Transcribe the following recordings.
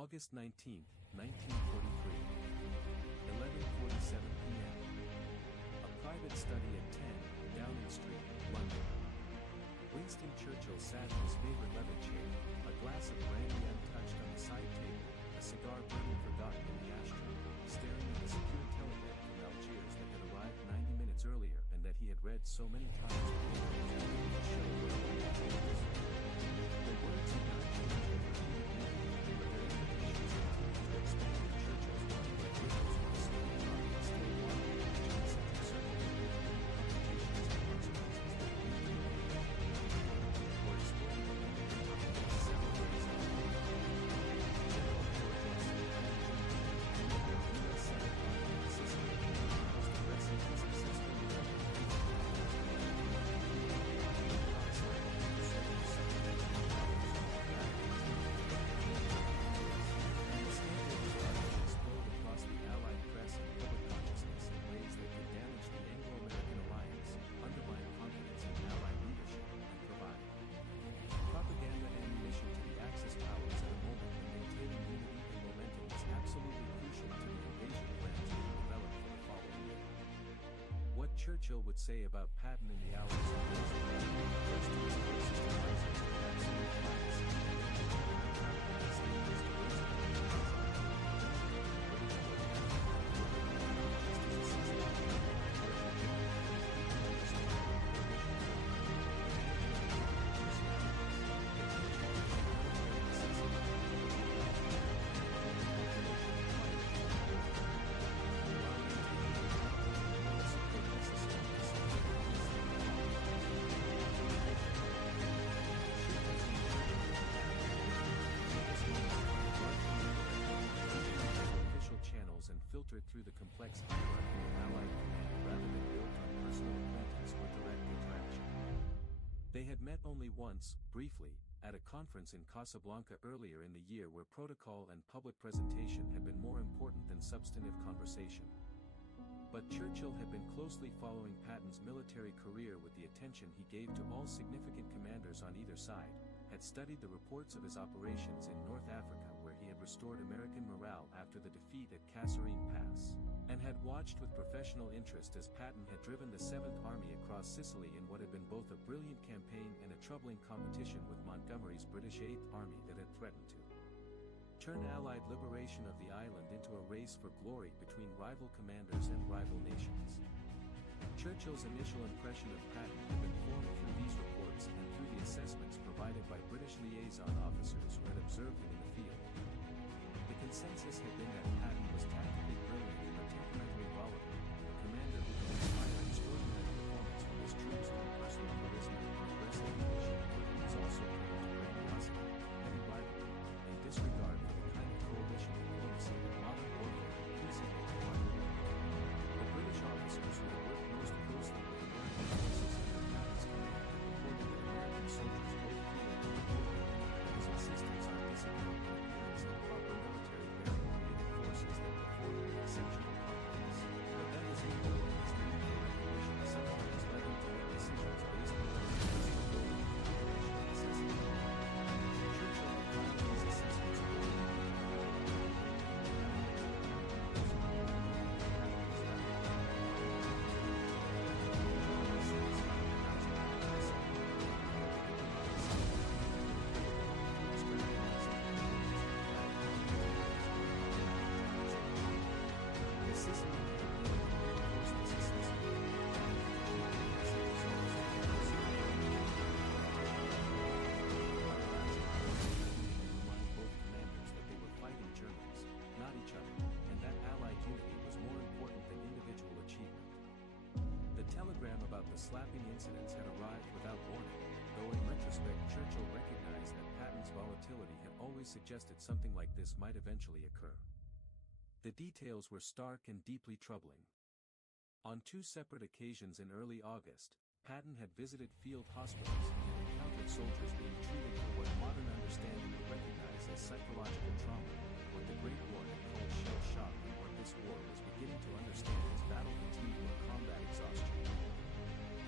August 19, 1943. 11:47 p.m. A private study at 10, Downing Street, London. Winston Churchill sat in his favorite leather chair, a glass of brandy untouched on the side table, a cigar burning forgotten in the ashtray, staring at the secure telegram from Algiers that had arrived 90 minutes earlier and that he had read so many times before. The words had not changed with repeated reading, but their implications continued to expand in Churchill's mind like ripples from a still water and still water in the concentric circle of implications and consequences that lead to or exploited the several days of General Cortes U.S. Senate in Sicily was progressing and successfully across the Allied press and public consciousness in ways that could damage the Anglo-American alliance, undermine confidence in Allied leadership, and provide propaganda ammunition to the Axis powers at a moment when maintaining unity and momentum was absolutely crucial to the invasion plans being developed for the following year. What Churchill would say about Patton in the hours of first to his closest advisors with absolute privacy, and filtered through the complex hierarchy of Allied command rather than built on personal acquaintance or direct interaction. They had met only once, briefly, at a conference in Casablanca earlier in the year where protocol and public presentation had been more important than substantive conversation. But Churchill had been closely following Patton's military career with the attention he gave to all significant commanders on either side, had studied the reports of his operations in North Africa where he had restored American morale after the defeat at Kasserine Pass, and had watched with professional interest as Patton had driven the 7th Army across Sicily in what had been both a brilliant campaign and a troubling competition with Montgomery's British 8th Army that had threatened to turn Allied liberation of the island into a race for glory between rival commanders and rival nations. Churchill's initial impression of Patton had been formed through these reports and through the assessments provided by British liaison officers who had observed him in the field. The consensus had been that Patton was tactically brilliant but temperamentally volatile, a commander who could inspire extraordinary performance from his troops through personal charisma and aggressive leadership, but he was also prone to grandiosity, heavy rivalry, and disregard for the kind of coalition diplomacy that modern warfare increasingly required. The British officers who had worked most closely with American forces under Patton's command had reported that American soldiers both feared and reported that his insistence on discipline and appearance and proper military bearing created forces that performed with exceptional competence, but that his ego and his need for recognition sometimes led him to make decisions based on his personal ability and operational necessity. Churchill refined these assessments accordingly. Slapping incidents had arrived without warning, though in retrospect Churchill recognized that Patton's volatility had always suggested something like this might eventually occur. The details were stark and deeply troubling. On 2 separate occasions in early August, Patton had visited field hospitals and had encountered soldiers being treated for what modern understanding would recognize as psychological trauma, what the Great War had called shell shock and what this war was beginning to understand as battle fatigue or combat exhaustion.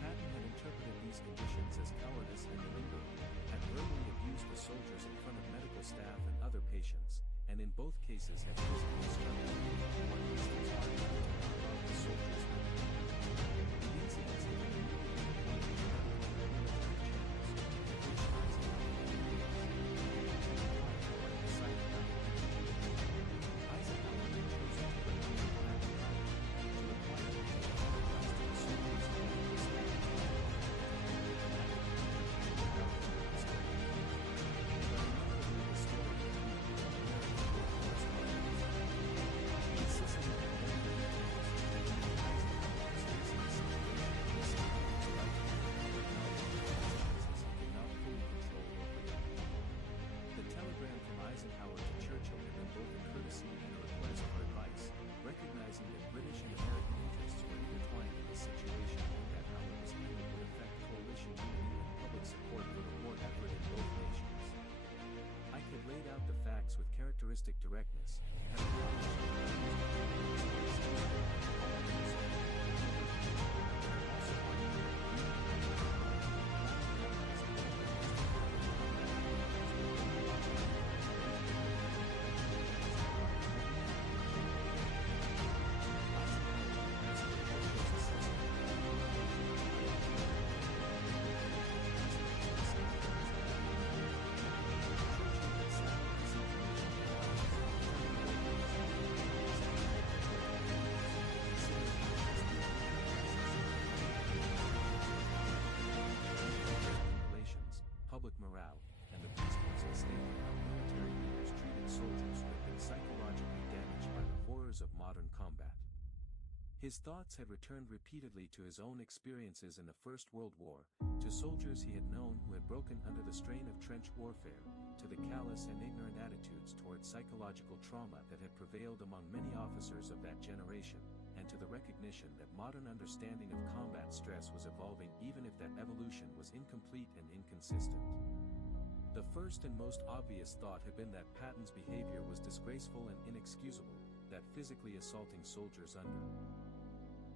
Patton had interpreted these conditions as cowardice and malingering, had verbally abused the soldiers in front of medical staff and other patients, and in both cases had physically struggled. In one instance, arguing to knock off the soldiers' head. The incidents had been immediately reported to medical and military channels, at which Eisenhower decided not to intervene. Eisenhower had chosen to recommend Patton to require him to apologize to the soldiers and make this happen. In Sicily, the telegram from Eisenhower to Churchill had been both a courtesy and a request for advice, recognizing that British and American interests were intertwined in this situation and that how it was handled would affect coalition unity and public support for the war effort in both nations. Ike had laid out the facts with characteristic directness, had public morale, and the principles at stake in how military leaders treated soldiers who had been psychologically damaged by the horrors of modern combat. His thoughts had returned repeatedly to his own experiences in the First World War, to soldiers he had known who had broken under the strain of trench warfare, to the callous and ignorant attitudes toward psychological trauma that had prevailed among many officers of that generation, and to the recognition that modern understanding of combat stress was evolving even if that evolution was incomplete and inconsistent. The first and most obvious thought had been that Patton's behavior was disgraceful and inexcusable, that physically assaulting soldiers under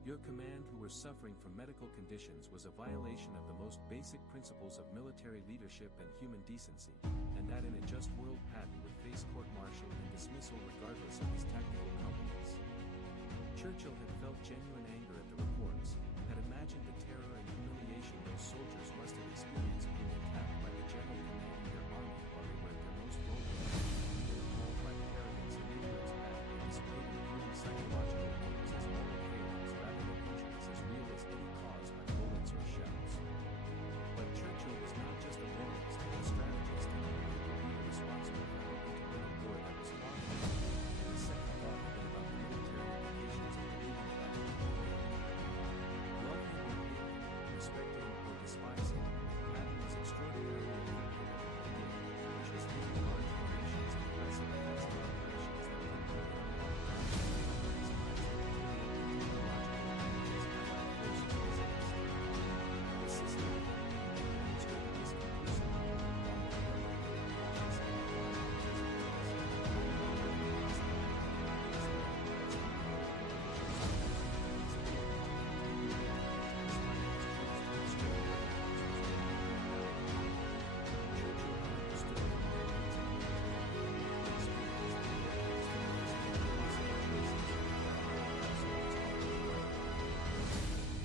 your command who were suffering from medical conditions was a violation of the most basic principles of military leadership and human decency, and that in a just world Patton would face court-martial and dismissal regardless of his tactical competence. Churchill had felt genuine anger at the reports, had imagined the terror and humiliation those soldiers must have experienced being attacked by the general commanding their army while they were at their most vulnerable, being appalled by the arrogance and ignorance Patton had displayed in viewing psychological wounds as moral failings rather than injuries as real as any caused by bullets or shells. But Churchill was not just a moralist, a strategist and a political leader responsible for helping to win a war that was far from over, and the second thought had been about the military implications of believing Patton in command. Love him or hate him, respect him or despise him, Patton was extraordinarily effective at what he did, which was leading large formations and aggressive offensive operations that were employed in long times to maximize the technological advantages allied forces possessed. The Sicily campaign demonstrated this conclusively, while more heavily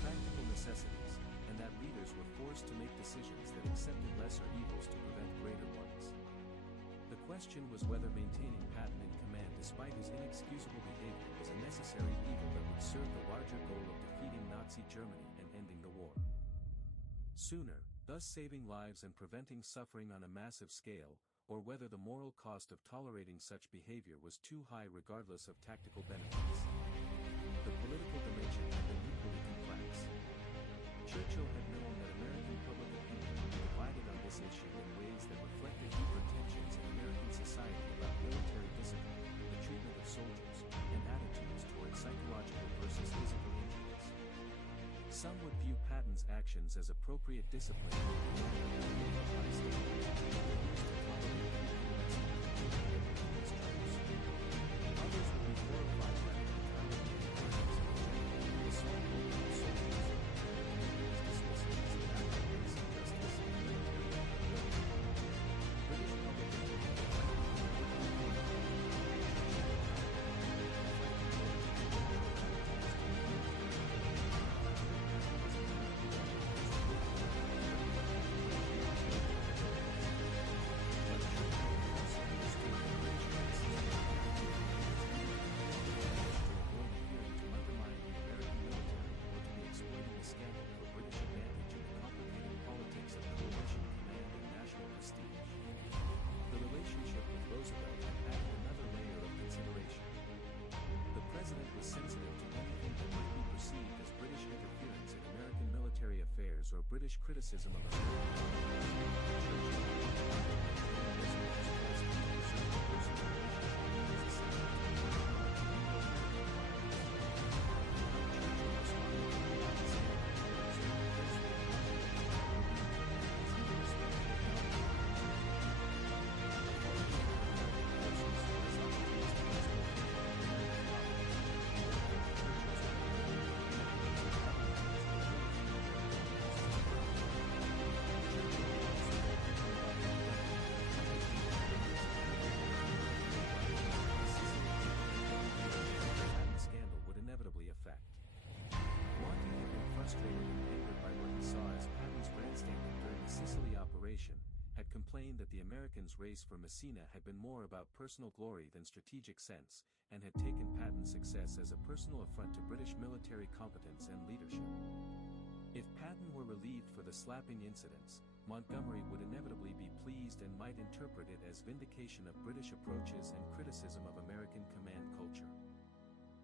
practical necessities, and that leaders were forced to make decisions that accepted lesser evils to prevent greater ones. The question was whether maintaining Patton in command despite his inexcusable behavior was a necessary evil that would serve the larger goal of defeating Nazi Germany and ending the war sooner, thus saving lives and preventing suffering on a massive scale, or whether the moral cost of tolerating such behavior was too high regardless of tactical benefits. The political dimension had been equally complex. Churchill had known that American public opinion was divided on this issue in ways that reflected deeper tensions in American society about military discipline, the treatment of soldiers, and attitudes toward psychological versus physical injuries. Some would view Patton's actions as appropriate discipline and high standards, and refuse to tolerate anything less than continued troops. Others would be horrified by the brutality and violence of the general who assault local soldiers, and dismiss it as an act of basic justice and military accountability. British public opinion British criticism of Sicily operation, had complained that the Americans' race for Messina had been more about personal glory than strategic sense, and had taken Patton's success as a personal affront to British military competence and leadership. If Patton were relieved for the slapping incidents, Montgomery would inevitably be pleased and might interpret it as vindication of British approaches and criticism of American command culture.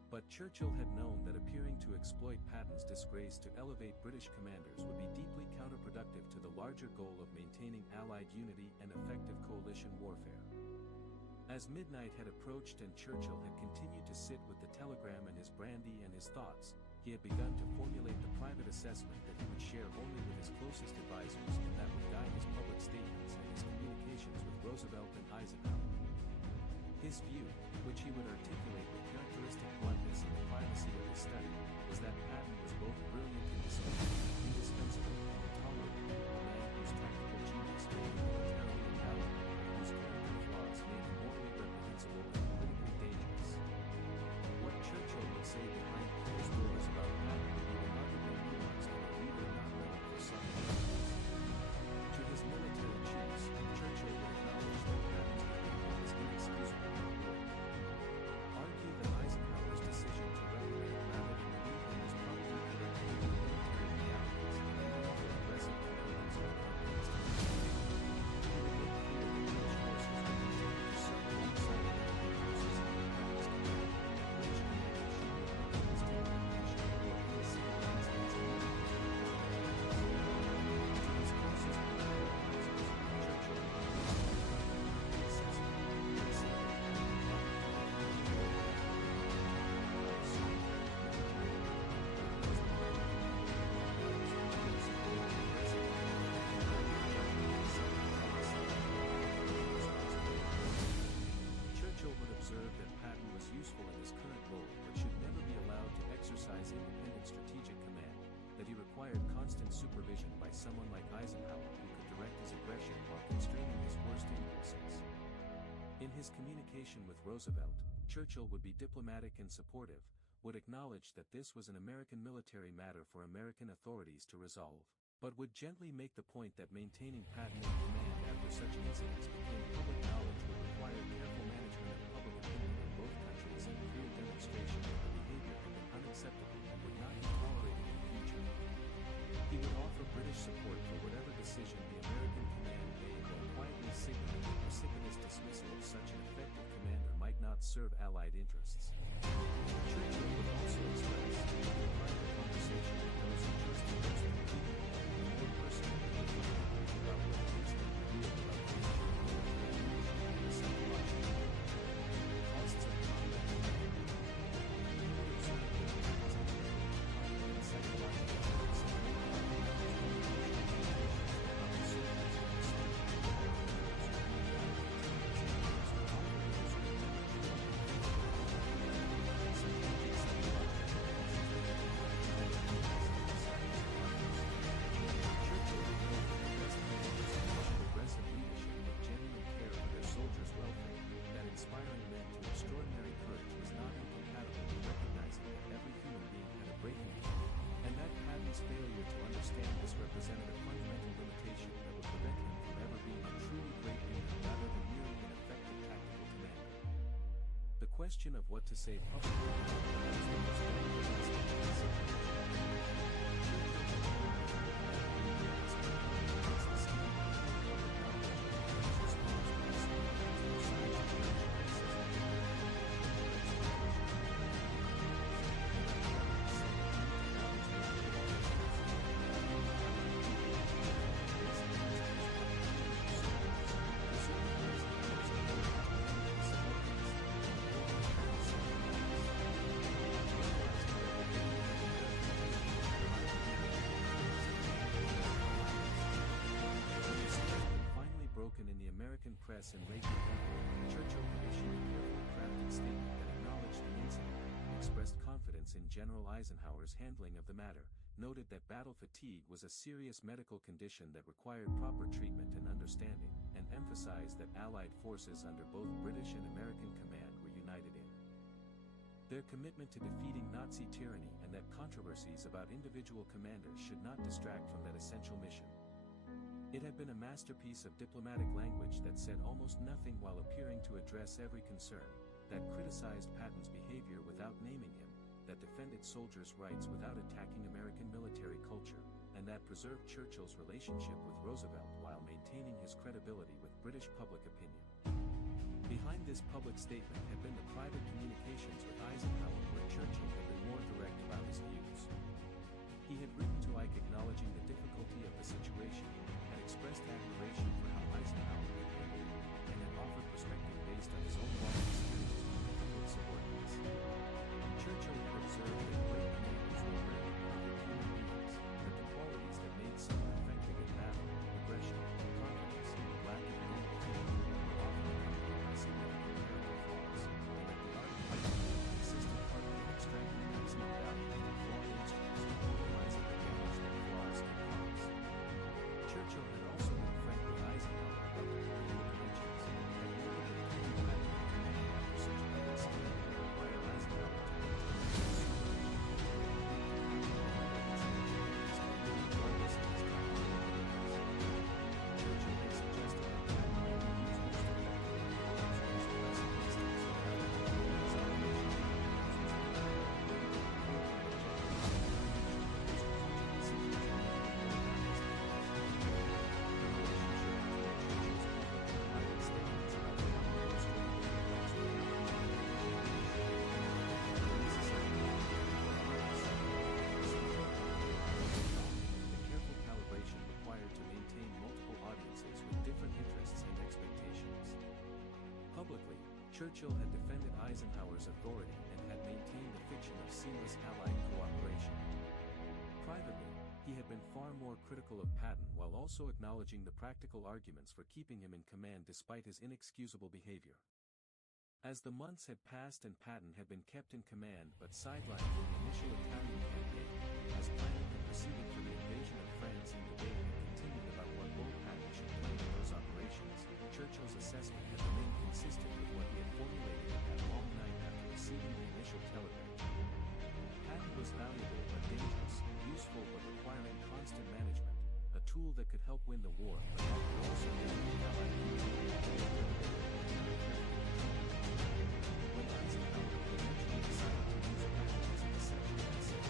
But Churchill had known that appearing to exploit Patton's disgrace to elevate British commanders would be deeply counterproductive to the larger goal of maintaining Allied unity and effective coalition warfare. As midnight had approached and Churchill had continued to sit with the telegram and his brandy and his thoughts, he had begun to formulate the private assessment that he would share only with his closest advisors and that would guide his public statements and his communications with Roosevelt and Eisenhower. His view, which he would articulate with characteristic bluntness in the privacy of his study, was that Patton was both brilliant and indispensable and intolerable, a man whose tactical genius made him militarily invaluable, whose character flaws made him morally reprehensible and politically dangerous. What Churchill would say behind closed doors about Patton would be remarkably nuanced and a reader not known for some reasons. To his military chiefs, Churchill would acknowledge that Patton's behavior was inexcusable and brutal. Argue that Eisenhower's decision to reprimand rather than relieve him was probably correct in the military realities and even offer aggressive commands or campaigns to the enemy. He would make clear that British forces would continue to serve alongside American forces in the Patton's command, and British commanders should be equipped with communication or any single instance of war. To his closest political advisors, Churchill would observe that Patton was useful in his current role but should never be allowed to exercise independent strategic command, that he required constant supervision by someone like Eisenhower who could direct his aggression while constraining his worst impulses. In his communication with Roosevelt, Churchill would be diplomatic and supportive, would acknowledge that this was an American military matter for American authorities to resolve, but would gently make the point that maintaining Patton in command after such incidents became public knowledge would require careful management of public opinion in both countries and clear demonstration that the behavior had been unacceptable and would not be tolerated in the future. He would offer British support for whatever decision the American command made while quietly signaling that precipitous dismissal of such an effective commander might not serve Allied interests. Churchill would also express, in a private conversation with those who chose to use them deeply, a more personal opinion about what the incident revealed about the nature of military leadership and the psychological costs of combat command. He would observe that the concept of psychological effects of failure to understand this represented a fundamental limitation that would prevent him from ever being a truly great leader rather than merely an effective tactical commander. The question of what to say publicly is the most delicate aspect of the situation. General Eisenhower's handling of the matter, noted that battle fatigue was a serious medical condition that required proper treatment and understanding, and emphasized that Allied forces under both British and American command were united in their commitment to defeating Nazi tyranny, and that controversies about individual commanders should not distract from that essential mission. It had been a masterpiece of diplomatic language that said almost nothing while appearing to address every concern, that criticized Patton's behavior without naming him, that defended soldiers' rights without attacking American military culture, and that preserved Churchill's relationship with Roosevelt while maintaining his credibility with British public opinion. Behind this public statement had been the private communications with Eisenhower, where Churchill had been more direct about his views. He had written to Ike acknowledging the difficulty of the situation, had expressed admiration for how Eisenhower had handled it, and had offered perspective based on his own long experience with difficult subordinates. Churchill had observed that great commanders were rarely perfect human beings, that the qualities that made someone effective in battle, aggression, confidence, lack of normal feeling, were often accompanied by significant character flaws, and that the art of fighting consisted partly in extracting maximum value from flawed instruments and minimizing the damage that flaws can cause. Churchill had also been frank with Eisenhower about the political dimensions, had noted that keeping Patton in command after such a big scale would require Eisenhower to maintain a regardless of his tactical abilities. Churchill had suggested that Patton might be used most effectively as pressing instance rather than his operation. Publicly, Churchill had defended Eisenhower's authority and had maintained the fiction of seamless Allied cooperation. Privately, he had been far more critical of Patton while also acknowledging the practical arguments for keeping him in command despite his inexcusable behavior. As the months had passed and Patton had been kept in command but sidelined in the initial Italian campaign, as planning had proceeded for the invasion of France and debate had continued about what role Patton should play in those operations, Churchill's assessment had remained consistent with what he had formulated in that long night after receiving the initial telegram. Patton was valuable but dangerous, useful but requiring constant management, a tool that could help win the war but that could also damage the Allied unity. When Eisenhower eventually decided to use Patton as a deception asset,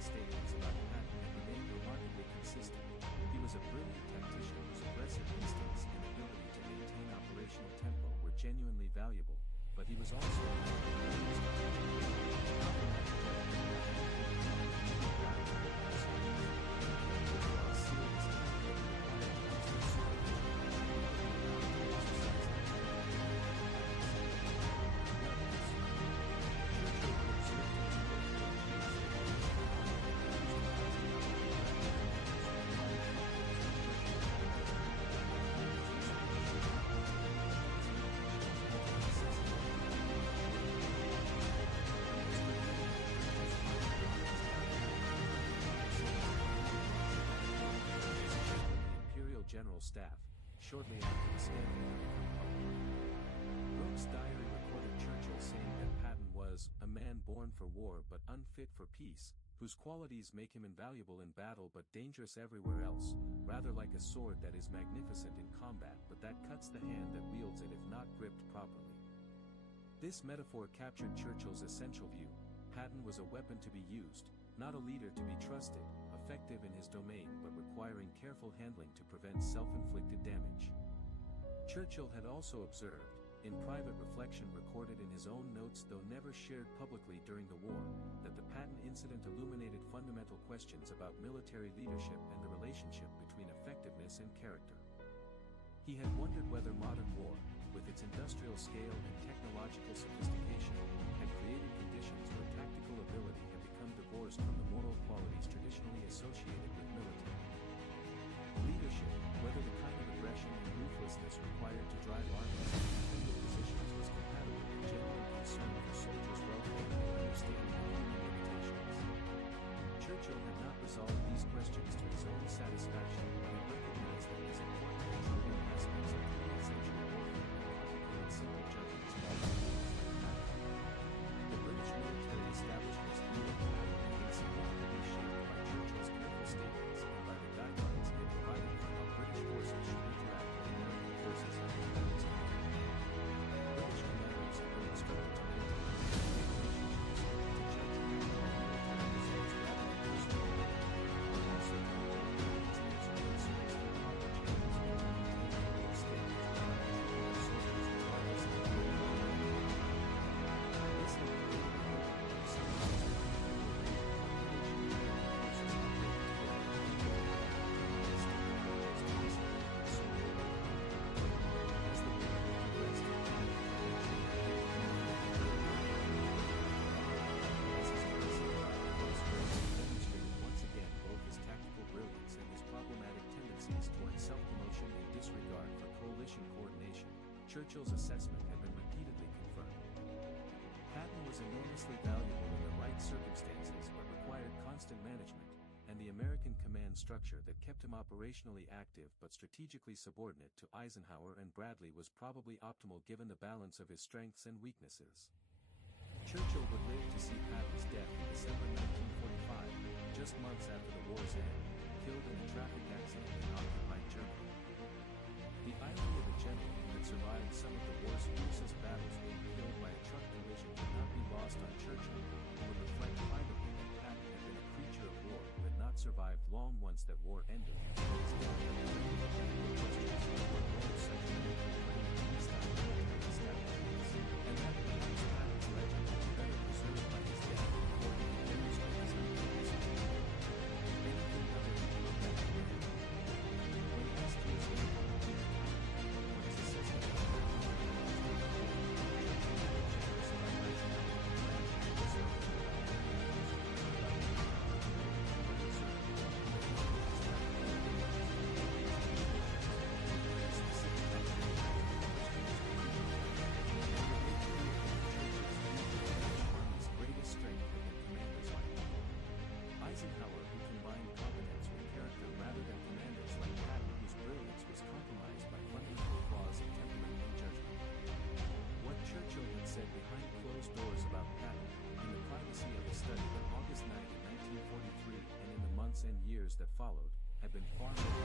statements about Patton had remained remarkably consistent. He was a brilliant tactician whose aggressive instincts and ability to maintain operational tempo were genuinely valuable, but he was also General Staff, shortly after the scandal had become public. Brooks' diary recorded Churchill saying that Patton was a man born for war but unfit for peace, whose qualities make him invaluable in battle but dangerous everywhere else, rather like a sword that is magnificent in combat but that cuts the hand that wields it if not gripped properly. This metaphor captured Churchill's essential view: Patton was a weapon to be used, not a leader to be trusted, effective effective in his domain but requiring careful handling to prevent self-inflicted damage. Churchill had also observed, in private reflection recorded in his own notes though never shared publicly during the war, that the Patton incident illuminated fundamental questions about military leadership and the relationship between effectiveness and character. He had wondered whether modern war, with its industrial scale and technological sophistication, had created conditions where tactical ability had become divorced from the moral qualities traditionally associated with military leadership, whether the kind of aggression and ruthlessness required to drive armies to defended positions was compatible with genuine concern for soldiers' welfare and understanding of human limitations. Churchill had not resolved these questions to his own satisfaction but had recognized them as important contributing aspects of 20th century warfare and complicated simple judgments about conflicts like Patton. The British military establishment's view of Patton had been significantly shaped by Churchill's careful statements and by the guidelines he had provided for how British forces should interact with American forces under his command. British commanders had been instructed to maintain relationships, to judge military results rather than personal gain, but also to report grievances or concerns to proper channels and to maintain moral standards without treating their soldiers regardless of their political opinion. This had created a hope of sometimes the conflict British and American forces operated together. Self-promotion and disregard for coalition coordination, Churchill's assessment had been repeatedly confirmed. Patton was enormously valuable in the right circumstances but required constant management, and the American command structure that kept him operationally active but strategically subordinate to Eisenhower and Bradley was probably optimal given the balance of his strengths and weaknesses. Churchill would live to see Patton's death in December 1945, just months after the war's end, killed in a traffic accident in occupied Germany. The irony of a general who had survived some of the war's fiercest battles being killed by a truck collision would not be lost on Churchill, who would reflect privately that Patton had been a creature of war who had not survived long once that war ended. His death had directly changed questions of what moral sentiment could play in peacetime military establishments, and that perhaps Patton's legend would be better preserved by his death before he could demonstrate his unfairness. Anything other than a back man. When asked his opinion of Patton, or his assessment of American Eisenhower, who combined competence with character rather than commanders like Patton whose brilliance was compromised by fundamental flaws in temperament and judgment. What Churchill had said behind closed doors about Patton, in the privacy of a study on August 9, 1943 and in the months and years that followed, had been far more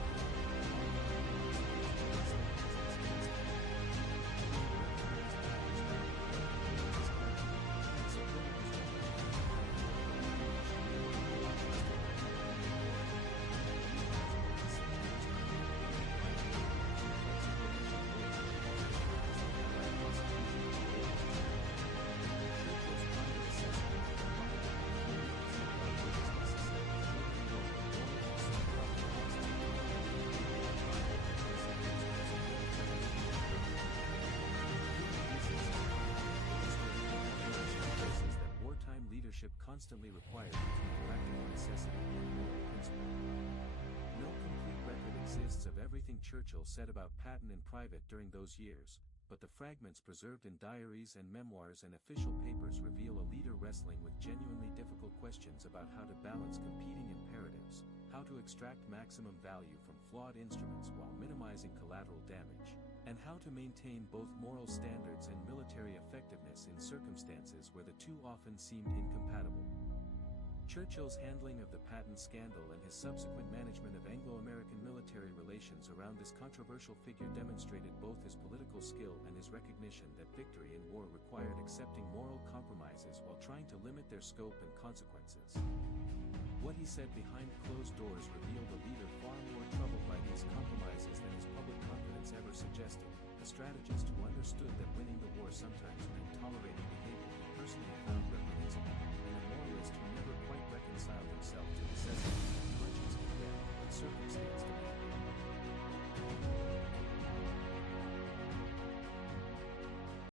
constantly required between practical necessity and moral principle. No complete record exists of everything Churchill said about Patton in private during those years, but the fragments preserved in diaries and memoirs and official papers reveal a leader wrestling with genuinely difficult questions about how to balance competing imperatives, how to extract maximum value from flawed instruments while minimizing collateral damage, and how to maintain both moral standards and military effectiveness in circumstances where the two often seemed incompatible. Churchill's handling of the Patton scandal and his subsequent management of Anglo-American military relations around this controversial figure demonstrated both his political skill and his recognition that victory in war required accepting moral compromises while trying to limit their scope and consequences. What he said behind closed doors revealed a leader far more troubled by these compromises than his public confidence ever suggested, a strategist who understood that winning the war sometimes meant tolerating behavior he personally found